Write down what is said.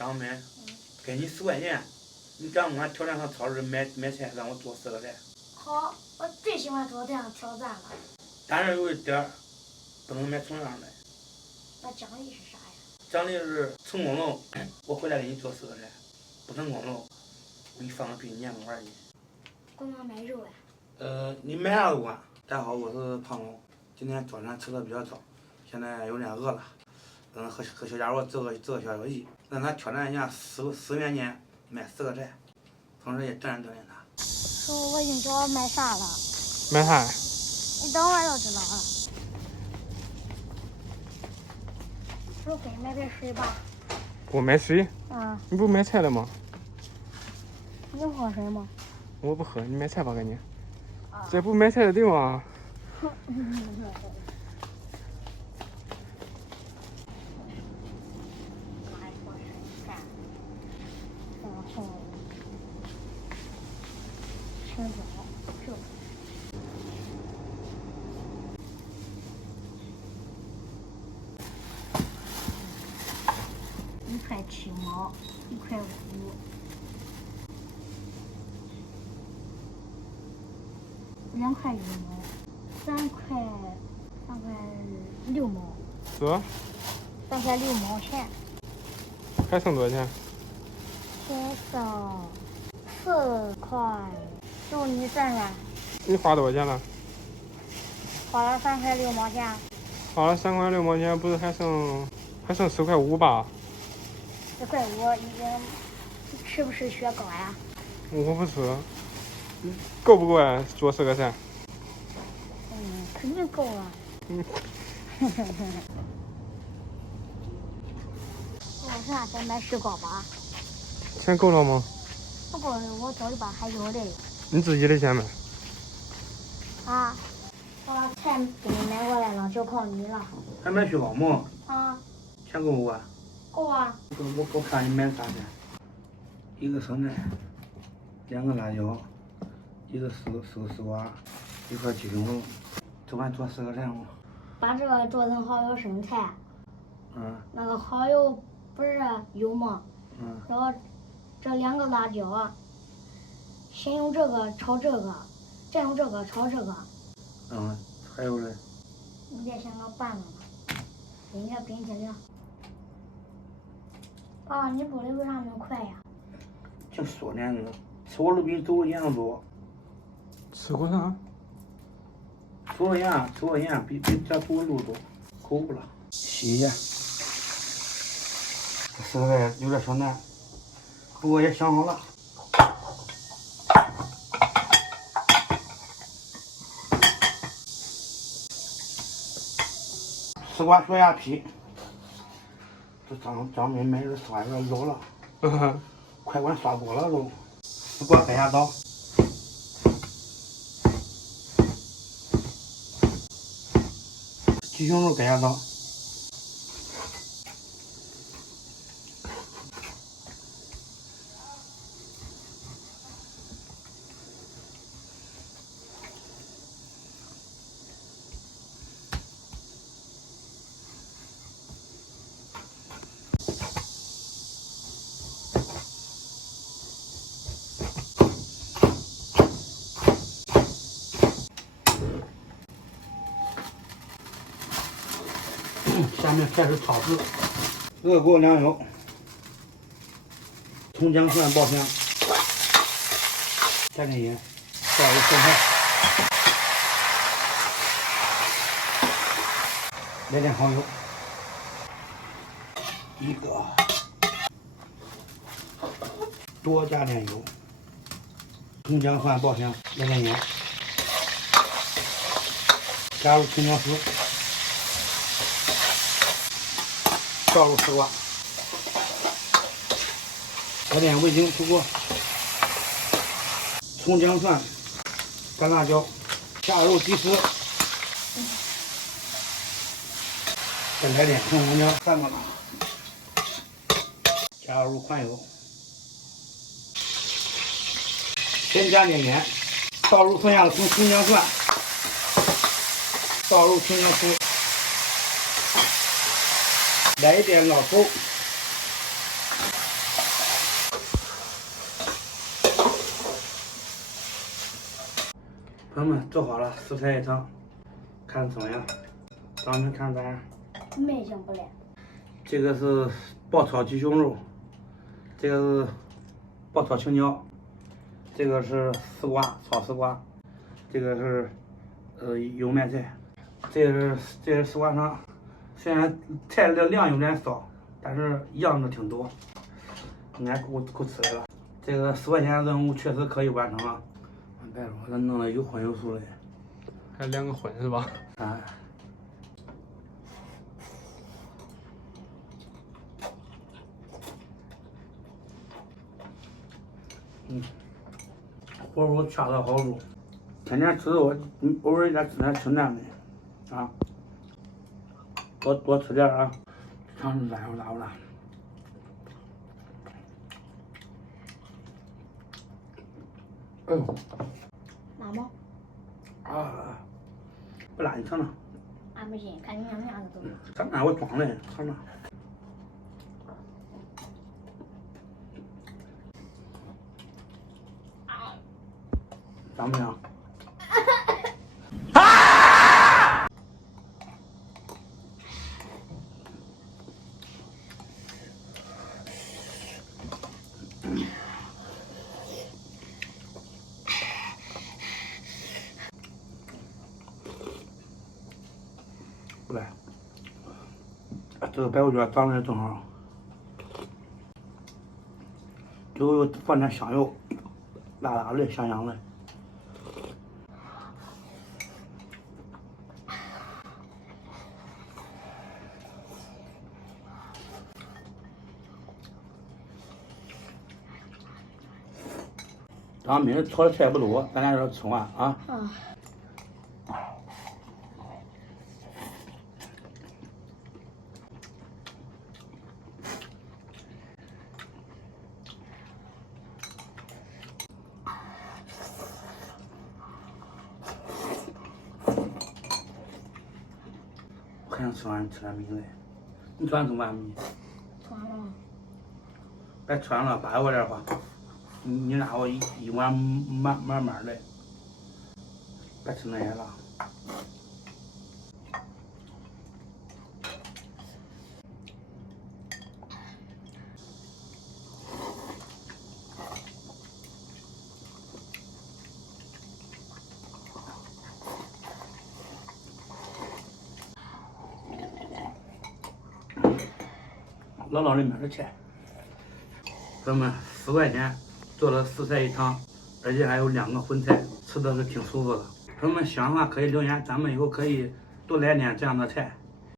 张梅，给你10块钱，你赶快挑战上超市买菜，让我做4个菜。好，我最喜欢做这样挑战了。但是有一点儿，不能买同样的。那奖励是啥呀？奖励是成功了，我回来给你做4个菜；不成功了，给你放个屁撵个玩去。给我买肉呀？你买啥都管。大家好，我是胖龙。今天早餐吃的比较早，现在有点饿了。和小家伙做个小游戏，让他挑战一下4元钱买4个菜，同时也锻炼他。叔，我已经知道买啥了。买啥？你等会儿就知道了。叔，给你买点水吧。我买水？你不买菜了吗？你喝水吗？我不喝，你买菜吧，赶紧。这不买菜的地方。1块7毛，1块5，2块1毛，3块6毛。是。3块6毛钱。还剩多少钱？还剩4块。叔，你算算。你花多少钱了？花了3块6毛钱。花了3块6毛钱，不是还剩4块5吧？4块5已经，是不是雪糕呀？我不吃，够不够啊？做4个菜？肯定够了。我现在再买雪糕吧。钱够了吗？不够，我找一把还有的。你自己的钱买。啊，我把菜给你买过来了，就靠你了。还买雪糕吗？钱够不够啊？够啊。我看你买啥去？1个生菜，2个辣椒，1个丝瓜，1块鸡胸肉。这碗做4个菜吗？把这个做成蚝油生菜。那个蚝油不是油吗？然后这2个辣椒，先用这个炒这个，再用这个炒这个。还有嘞。你别想个拌了吧，冰着冰淇淋。你做的为啥那么快呀？净说呢，吃我都比你走1样多。吃过啥？吃过盐，比这走的路多，口误了。洗一下。这4个菜有点小难，不过也想好了。丝瓜削下皮，这张梅买的丝瓜有点老了，快管刷锅了都。丝瓜掰下刀，鸡胸肉掰下刀，下面开始炒制，热锅凉油，葱姜蒜爆香，加点盐，倒入生菜，来点蚝油，1个，多加点油，葱姜蒜爆香，来点盐，加入青椒丝。倒入丝瓜，来点味精出锅，葱姜蒜、干辣椒，下入鸡丝，再来点黑胡椒3个，加入宽油，先加点盐，倒入剩下的葱姜蒜，倒入青椒丝。来一点老抽，朋友们，做好了，4菜一汤，看怎么样？咱们看咋样？没行不来。这个是爆炒鸡胸肉，这个是爆炒青椒，这个是丝瓜炒丝瓜，这个是油麦菜，这是丝瓜汤。虽然菜的量有点少，但是样子挺多，应该够吃的了。这个10块钱的任务确实可以完成了。别说这弄得又荤又素的，还两个荤是吧？啊。火候恰到好处，天天吃肉，偶尔也吃点清淡的，啊，多吃点啊，尝尝咋样辣不辣？哎呦，辣吗？啊，不辣你尝尝。俺不信，看你样样子都有。尝尝我装的，尝尝。怎么样？不赖，这个白胡椒长得正好，最后又放点香油，辣辣的，香香的。咱们明炒的菜不多，咱俩要吃完啊。我还想吃完吃点米嘞，你吃完吃不完米？吃完了。别吃完了，扒我点吧。你拿我一碗满的，别吃那些了。老里面的菜，朋友们，4块钱做了4菜一汤，而且还有2个荤菜，吃的是挺舒服的。朋友们喜欢的话可以留言，咱们以后可以多来点这样的菜。